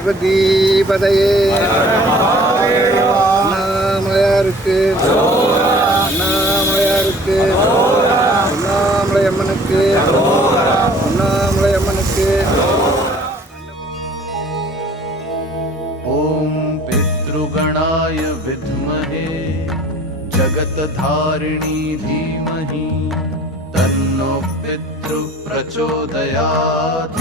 பார்வதிபதையே அண்ணாமலையாருக்கு அண்ணாமலையாருக்கு அண்ணாமலை அம்மனுக்கு அண்ணாமலை அம்மனுக்கு. ओम पितृगणाय विद्महे जगतधारिणी धीमहि तन्नो पितृ प्रचोदयात्।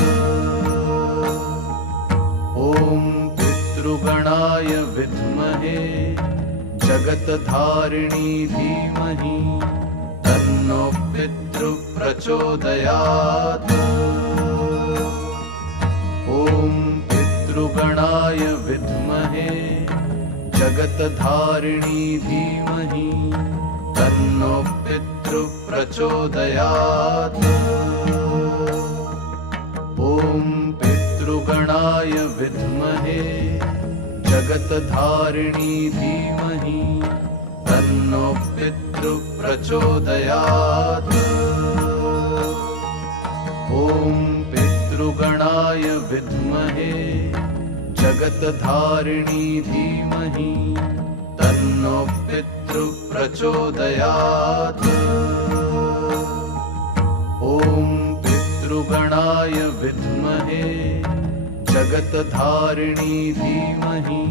ओम पितृगणाय विद्महे जगतधारिणी धीमहि तन्नो पितृ प्रचोदयात्। ओम पितृगणाय विद्महे जगतधारिणी धीमहि तन्नो पितृ प्रचोदयात्। ओम पितृगणाय विद्महे जगतधारिणी धीमहि तन्नो पितृ प्रचोदयात्। ओम पितृगणाय विद्महे जगतधारिणी धीमहि तन्नो पितृ प्रचोदयात्। ओम पितृगणाय विद्महे जगतधारिणी धीमहि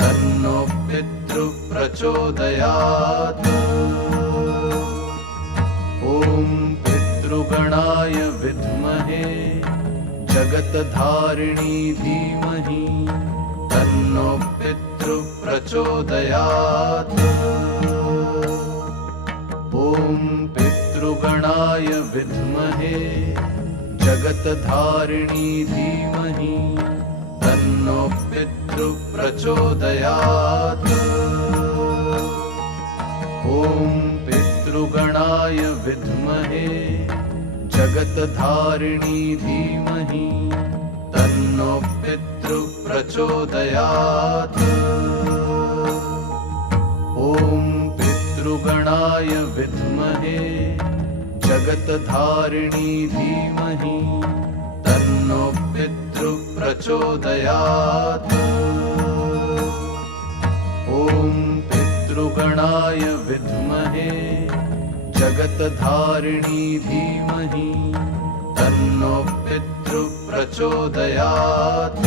तन्नो पितृ प्रचोदयात्। ओम पितृगणाय विद्महे जगतधारिणी धीमहि तन्नो पितृ प्रचोदयात्। ओम पितृगणाय विद्महे जगतधारिणी धीमहि तन्नो पितृ प्रचोदयात्। ओम पितृगणाय विद्महे जगतधारिणी धीमहि तन्नो पितृ प्रचोदयात्। ओम पितृगणाय विद्महे जगतधारिणी धीमहि तन्नो पितृ प्रचोदयात्। ओम पितृगणाय विद्महे जगतधारिणी धीमहि तन्नो पितृ प्रचोदयात्।